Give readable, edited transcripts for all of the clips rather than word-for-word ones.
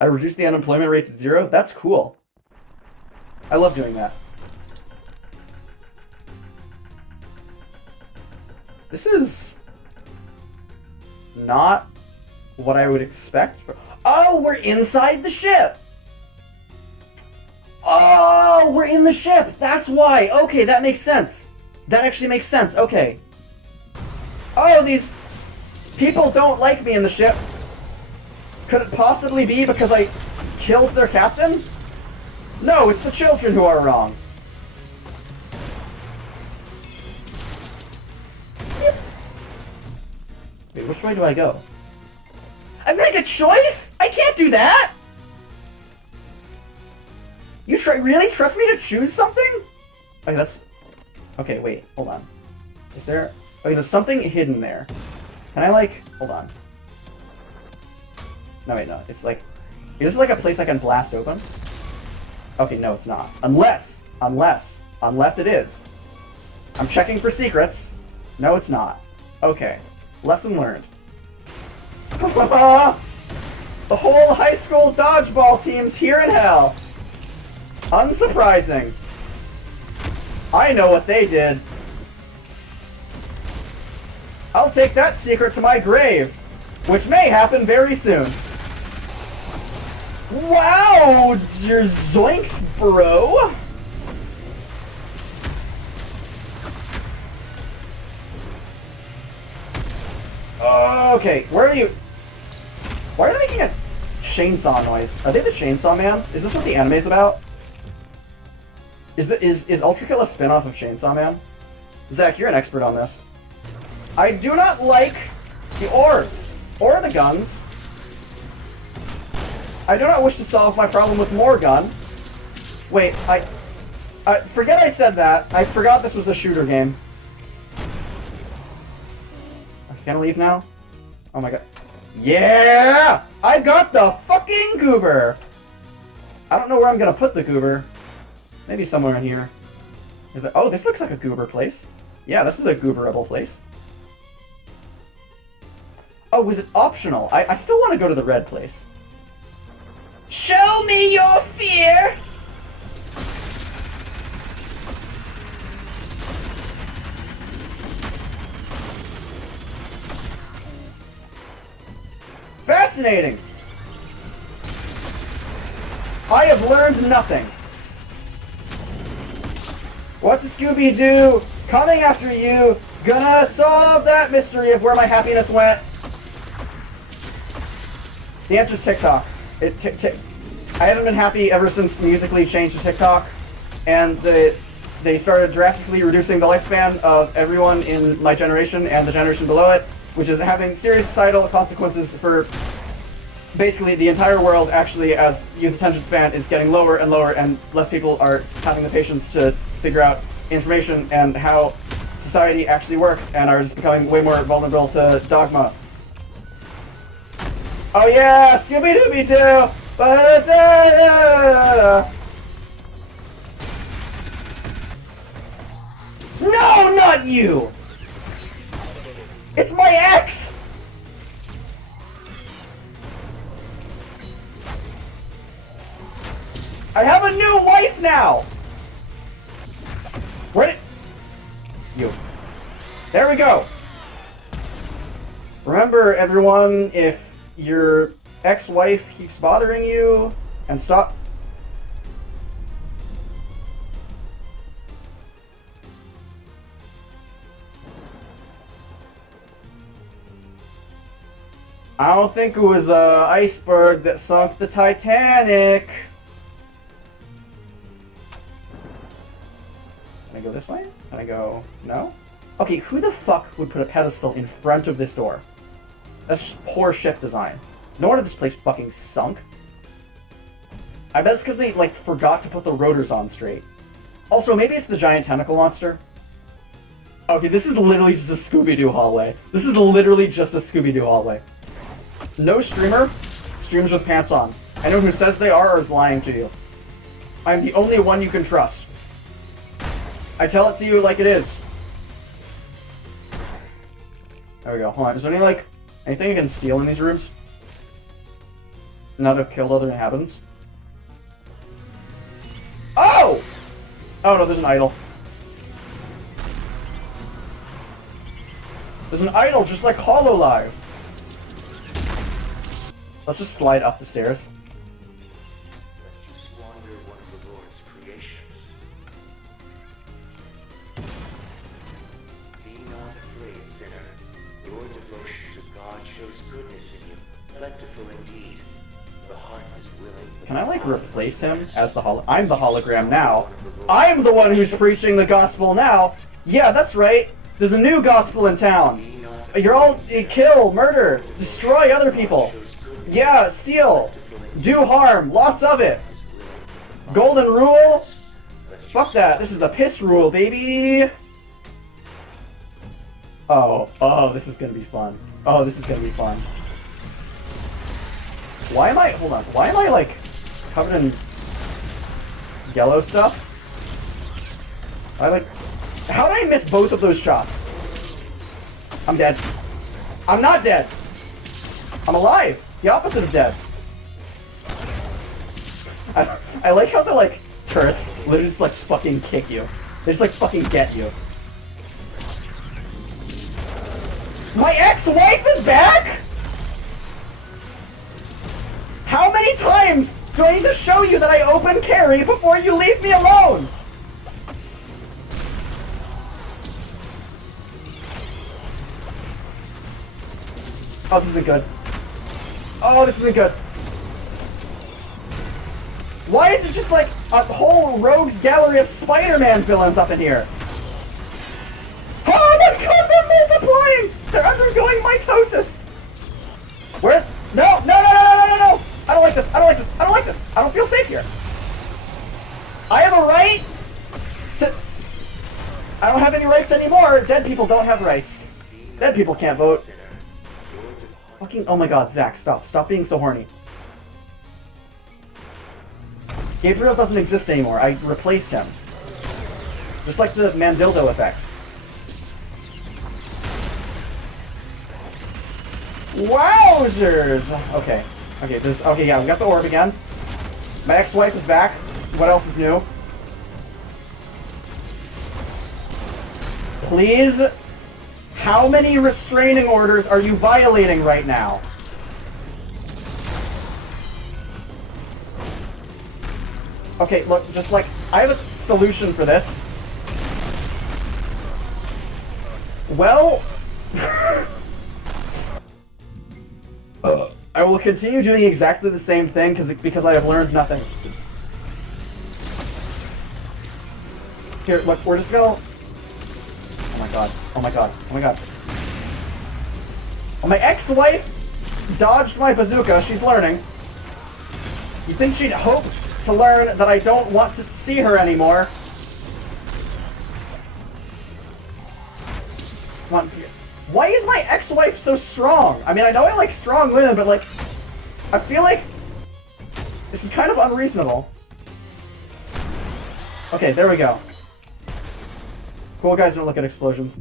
I reduced the unemployment rate to 0. That's cool. I love doing that. This is not what I would expect. Oh, we're inside the ship! Oh, we're in the ship! That's why! Okay, that makes sense. That actually makes sense. Okay. Oh, these people don't like me in the ship. Could it possibly be because I killed their captain? No, it's the children who are wrong. Wait, which way do I go? I make a choice? I can't do that! You really trust me to choose something? Okay, that's... Okay, wait, hold on. Is there... Okay, there's something hidden there. Can I, like... Hold on. No, wait, no. It's like... Is this like a place I can blast open? Okay, no, it's not. Unless it is. I'm checking for secrets. No, it's not. Okay. Lesson learned. The whole high school dodgeball team's here in hell. Unsurprising. I know what they did. I'll take that secret to my grave, which may happen very soon. Wow, your zoinks, bro. Okay, where are you? Why are they making a chainsaw noise? Are they the Chainsaw Man? Is this what the anime's about? Is Ultrakill a spin-off of Chainsaw Man? Zach, you're an expert on this. I do not like the orbs or the guns. I do not wish to solve my problem with more gun. Wait, I forget I said that. I forgot this was a shooter game. Can I leave now? Oh my god. Yeah! I got the fucking goober! I don't know where I'm gonna put the goober. Maybe somewhere in here. Is that? Oh, this looks like a goober place. Yeah, this is a gooberable place. Oh, was it optional? I still want to go to the red place. Show me your fear! Fascinating! I have learned nothing. What's a Scooby-Doo? Coming after you! Gonna solve that mystery of where my happiness went. The answer's TikTok. I haven't been happy ever since Musical.ly changed to TikTok, and they started drastically reducing the lifespan of everyone in my generation and the generation below it, which is having serious societal consequences for basically the entire world, actually, as youth attention span is getting lower and lower, and less people are having the patience to figure out information and how society actually works, and are just becoming way more vulnerable to dogma. Oh yeah, Scooby-Dooby too! No, not you! It's my ex! I have a new wife now! Where did... You. There we go! Remember, everyone, if your ex-wife keeps bothering you, and stop... I don't think it was an iceberg that sunk the Titanic. Can I go this way? Can I go... No? Okay, who the fuck would put a pedestal in front of this door? That's just poor ship design. No wonder this place fucking sunk. I bet it's because they, like, forgot to put the rotors on straight. Also, maybe it's the giant tentacle monster. Okay, this is literally just a Scooby-Doo hallway. This is literally just a Scooby-Doo hallway. No streamer streams with pants on. Anyone who says they are or is lying to you. I'm the only one you can trust. I tell it to you like it is. There we go. Hold on. Is there anything I can steal in these rooms? Not have killed other inhabitants. Oh! Oh no, there's an idol. There's an idol just like HoloLive. Let's just slide up the stairs. Can I, like, replace him as the I'm the hologram now. I'm the one who's preaching the gospel now! Yeah, that's right! There's a new gospel in town! You're all... kill, murder, destroy other people! Yeah, steal! Do harm, lots of it! Golden rule? Fuck that, this is the piss rule, baby! Oh, this is gonna be fun. Oh, this is gonna be fun. Why am I... hold on, why am I, like... covered in yellow stuff? How did I miss both of those shots? I'm dead. I'm not dead! I'm alive! The opposite of dead. I like how the, like, turrets literally just, like, fucking kick you. They just, like, fucking get you. My ex-wife is back?! How many times do I need to show you that I open carry before you leave me alone? Oh, this isn't good. Oh, this isn't good. Why is it just like a whole rogues gallery of Spider-Man villains up in here? Oh my god, they're multiplying! They're undergoing mitosis! Where's... No! I don't like this! I don't like this! I don't like this! I don't feel safe here! I have a right to... I don't have any rights anymore! Dead people don't have rights. Dead people can't vote. Fucking... oh my god, Zach, stop. Stop being so horny. Gabriel doesn't exist anymore. I replaced him. Just like the Mandildo effect. Wowzers! Okay. Okay, yeah, we got the orb again. My ex-wife is back. What else is new? Please? How many restraining orders are you violating right now? Okay, look, just like, I have a solution for this. Well... I will continue doing exactly the same thing because I have learned nothing. Here, look, we're just gonna... oh my god, oh my god, oh my god. Well, my ex-wife dodged my bazooka, she's learning. You'd think she'd hope to learn that I don't want to see her anymore. Come on, why is my ex-wife so strong? I mean, I know I like strong women, but like, I feel like this is kind of unreasonable. Okay, there we go. Cool guys don't look at explosions.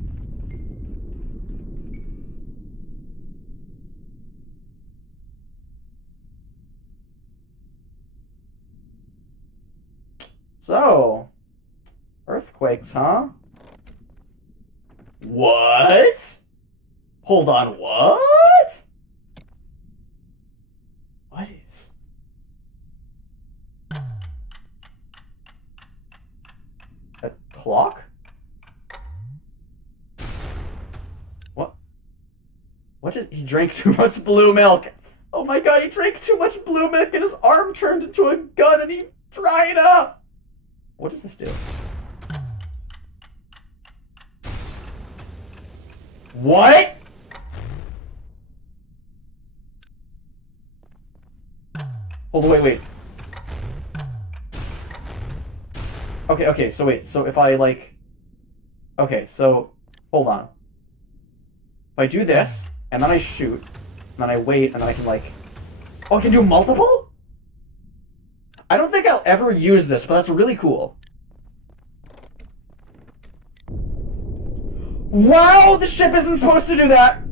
So, earthquakes, huh? What? Hold on, what? What is... a clock? What? What is... he drank too much blue milk. Oh my god, he drank too much blue milk and his arm turned into a gun and he dried up! What does this do? What? Hold on, wait. Okay, so wait, so if I, like... okay, so, hold on. If I do this, and then I shoot, and then I wait, and then I can, like... oh, I can do multiple? I don't think I'll ever use this, but that's really cool. Wow, the ship isn't supposed to do that!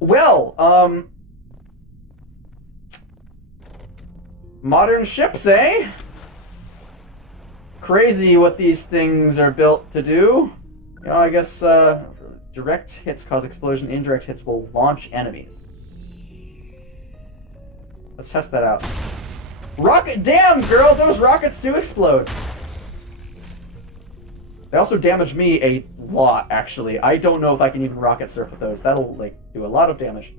Well, modern ships, eh? Crazy what these things are built to do. You know, I guess, direct hits cause explosion, indirect hits will launch enemies. Let's test that out. Rocket, damn, girl, those rockets do explode. They also damage me a lot, actually. I don't know if I can even rocket surf with those. That'll, like, do a lot of damage.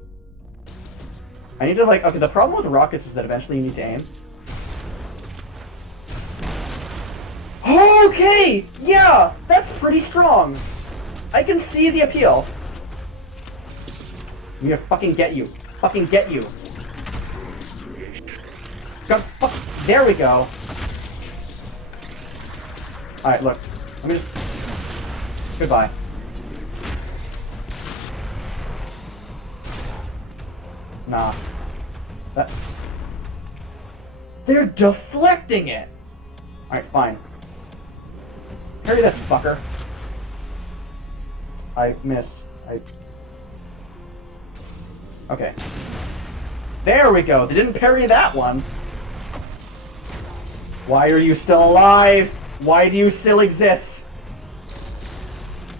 I need to, like... Okay, the problem with rockets is that eventually you need to aim. Okay! Yeah! That's pretty strong! I can see the appeal. I'm gonna fucking get you. Fucking get you. God, fuck. There we go. Alright, look. Let me just... Goodbye. Nah. That... They're deflecting it! Alright, fine. Parry this, fucker. I missed. Okay. There we go! They didn't parry that one! Why are you still alive? Why do you still exist?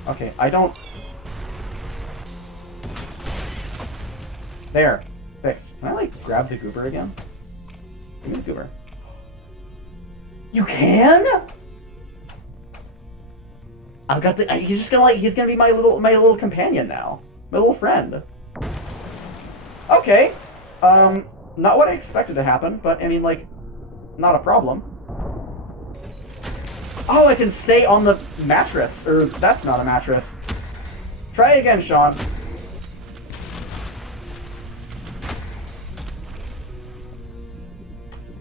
Okay, I don't... There. Fixed. Can I, like, grab the goober again? Give me the goober. You can? I've got the... He's just gonna, like... He's gonna be my little companion now. My little friend. Okay. Not what I expected to happen, but, I mean, like... Not a problem. Oh, I can stay on the mattress. Or, that's not a mattress. Try again, Sean.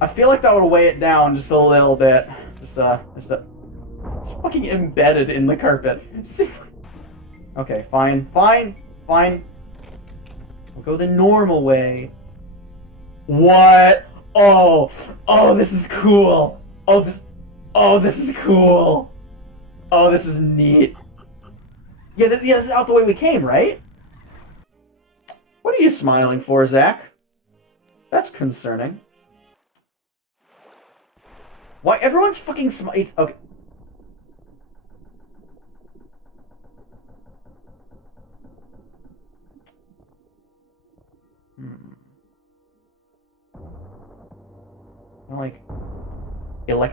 I feel like that would weigh it down just a little bit. It's fucking embedded in the carpet. Okay, fine. We'll go the normal way. What? Oh, this is cool. Oh, this is cool. Oh, this is neat. Yeah, this is out the way we came, right? What are you smiling for, Zach? That's concerning. Why everyone's fucking smiling? Okay.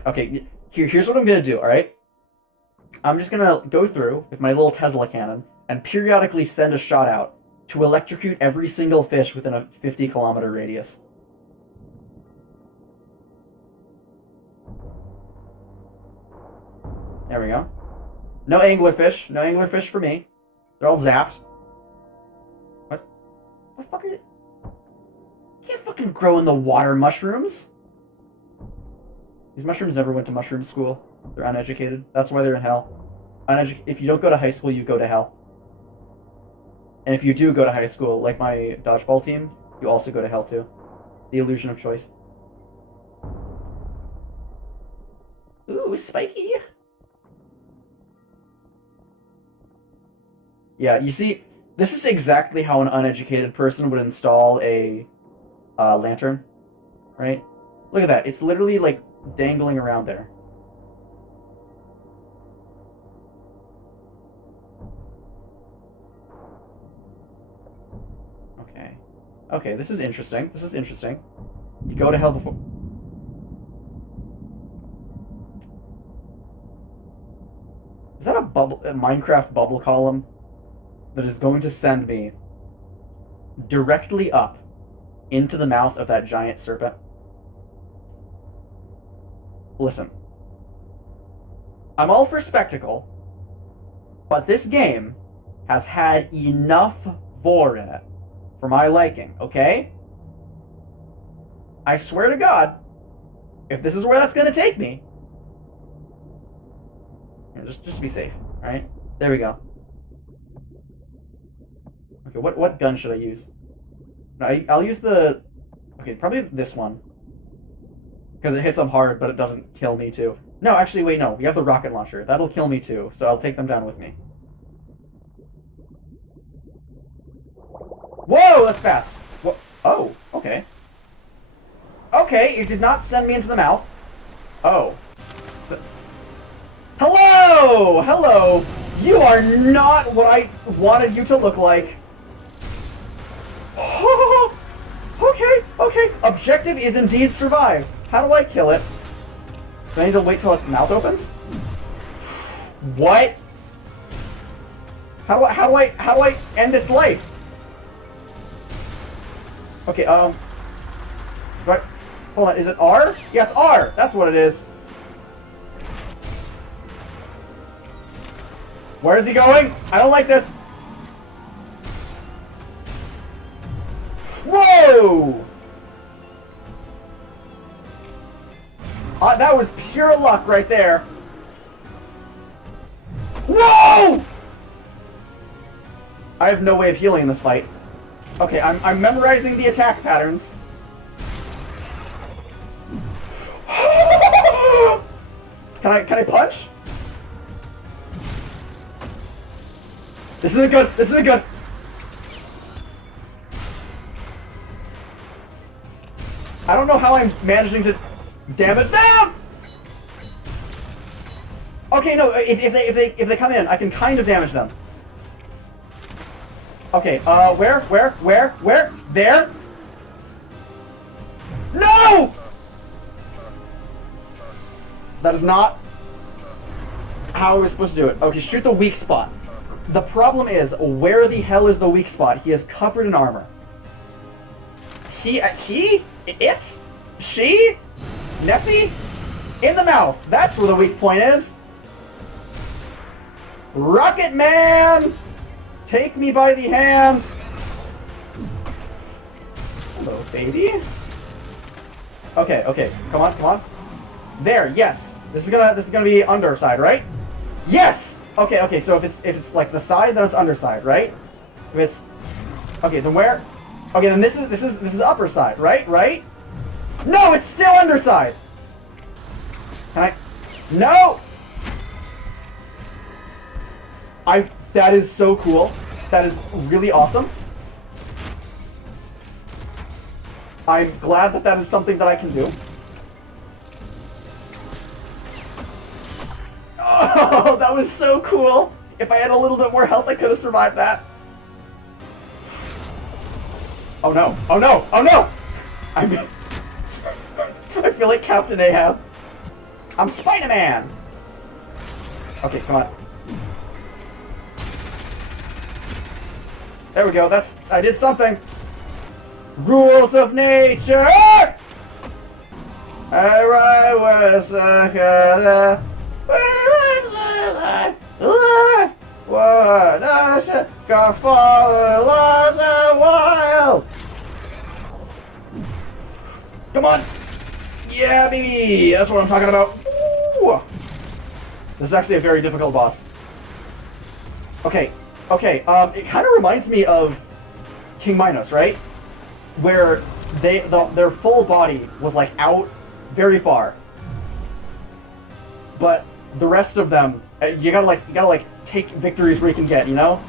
Okay, here's what I'm gonna do, alright? I'm just gonna go through with my little Tesla cannon and periodically send a shot out to electrocute every single fish within a 50-kilometer radius. There we go. No anglerfish. No anglerfish for me. They're all zapped. What? What the fuck are you... You can't fucking grow in the water mushrooms. These mushrooms never went to mushroom school. They're uneducated. That's why they're in hell. If you don't go to high school, you go to hell. And if you do go to high school, like my dodgeball team, you also go to hell too. The illusion of choice. Ooh, spiky! Yeah, you see, this is exactly how an uneducated person would install a lantern, right? Look at that. It's literally, like, dangling around there. Okay. Okay, this is interesting. This is interesting. You go to hell before... Is that a Minecraft bubble column that is going to send me directly up into the mouth of that giant serpent? Listen. I'm all for spectacle, but this game has had enough vor in it for my liking, okay? I swear to God, if this is where that's gonna take me, just be safe, alright? There we go. Okay, what gun should I use? I'll use the... Okay, probably this one. Because it hits them hard, but it doesn't kill me too. No, actually, wait, no. We have the rocket launcher. That'll kill me too, so I'll take them down with me. Whoa! fast. What? Oh, okay. Okay, it did not send me into the mouth. Oh. Hello! Hello! You are not what I wanted you to look like. Okay, okay. Objective is indeed survive. How do I kill it? Do I need to wait till its mouth opens? What? How do I end its life? Okay, right. Hold on, is it R? Yeah, it's R! That's what it is. Where is he going? I don't like this. Whoa! That was pure luck right there. Whoa! I have no way of healing in this fight. Okay, I'm memorizing the attack patterns. Can I punch? This isn't good. This isn't good. I don't know how I'm managing to damage them. Okay, no. If they come in, I can kind of damage them. Okay. Where? There? No! That is not how I was supposed to do it. Okay, shoot the weak spot. The problem is, where the hell is the weak spot? He is covered in armor. She? Nessie? In the mouth. That's where the weak point is. Rocket Man! Take me by the hand. Hello, baby. Okay. Come on. There, yes. This is gonna be underside, right? Yes! Okay, so if it's like the side, then it's underside, right? If it's okay, then where? Okay, then this is upper side, right? No, it's still underside! Can I? No! That is so cool. That is really awesome. I'm glad that is something that I can do. Oh, that was so cool! If I had a little bit more health, I could have survived that. Oh no! I feel like Captain Ahab. I'm Spider-Man! Okay, come on. There we go, I did something! Rules of nature! I was what I got follow laws of wild. Come on, yeah, baby. That's what I'm talking about. Ooh. This is actually a very difficult boss. Okay. It kind of reminds me of King Minos, right? Where their full body was like out very far, but the rest of them, you gotta take victories where you can get, you know?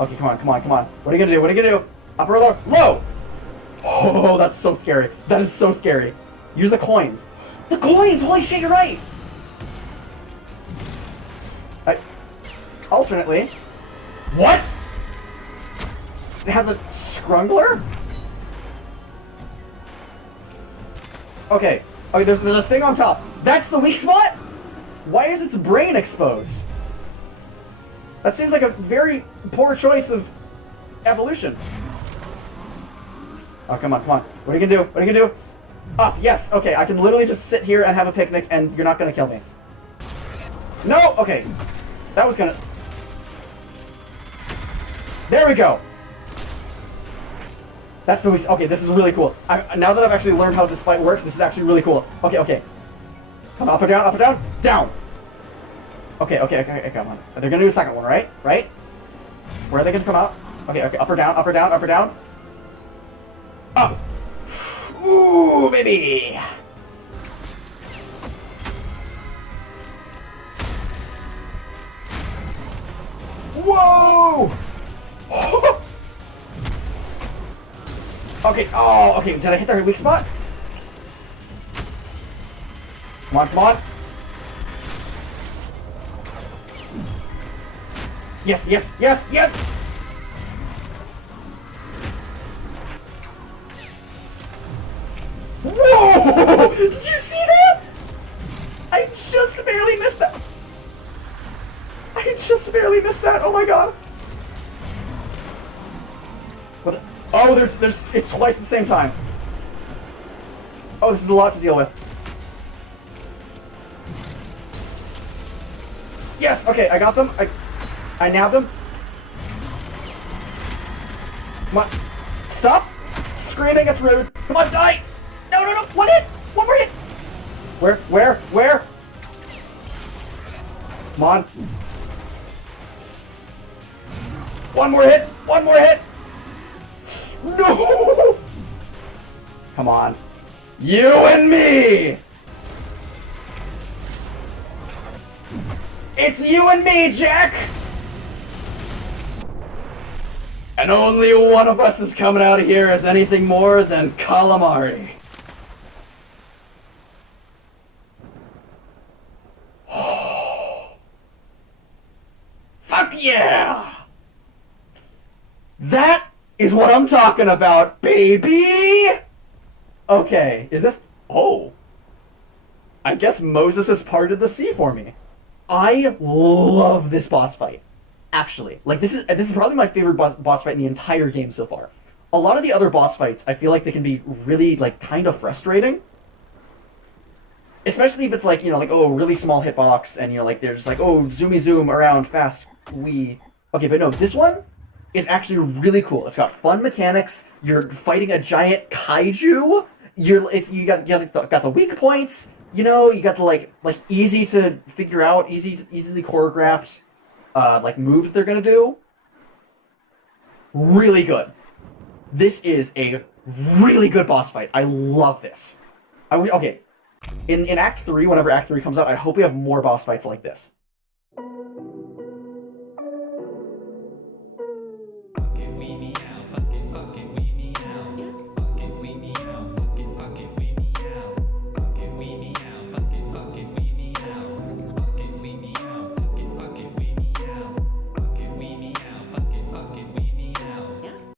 Okay, come on. What are you gonna do? Upper or lower? Low! Oh, that's so scary. That is so scary. Use the coins. The coins! Holy shit, you're right! Alternately. What? It has a scrungler? Okay, there's a thing on top. That's the weak spot? Why is its brain exposed? That seems like a very poor choice of evolution. Oh, come on. What are you gonna do? Up, yes, okay, I can literally just sit here and have a picnic and you're not gonna kill me. No, okay. That was gonna... There we go! That's the weak... Okay, this is really cool. Now that I've actually learned how this fight works, this is actually really cool. Okay. Come on, up or down? Down! Okay, come on. They're gonna do a second one, right? Where are they gonna come out? Okay, up or down? Up! Ooh, baby! Whoa! Okay, oh, okay, did I hit the weak spot? Come on, come on. Yes, yes, yes, yes! Whoa! Did you see that? I just barely missed that. I just barely missed that. Oh my god. What the? Oh, it's twice at the same time. Oh, this is a lot to deal with. Yes, okay, I got them. I nabbed them. Come on. Stop screaming, it's rude. Come on, die! No, no, no, one hit! One more hit! Where? Come on. One more hit! One more hit! No! Come on. You and me! It's you and me, Jack! And only one of us is coming out of here as anything more than calamari. Fuck yeah! That is what I'm talking about, baby! Okay, is this... Oh. I guess Moses has parted the sea for me. I love this boss fight. Actually, like this is probably my favorite boss fight in the entire game so far. A lot of the other boss fights, I feel like they can be really, like, kind of frustrating. Especially if it's like, you know, like, oh, really small hitbox, and, you know, like, there's like, oh, zoomy zoom around fast, wee. Okay, but no, this one is actually really cool. It's got fun mechanics. You're fighting a giant kaiju. You got the weak points. You know, you got the like easy to figure out, easily choreographed, like moves they're gonna do. Really good. This is a really good boss fight. I love this. Okay, in Act 3, whenever Act 3 comes out, I hope we have more boss fights like this.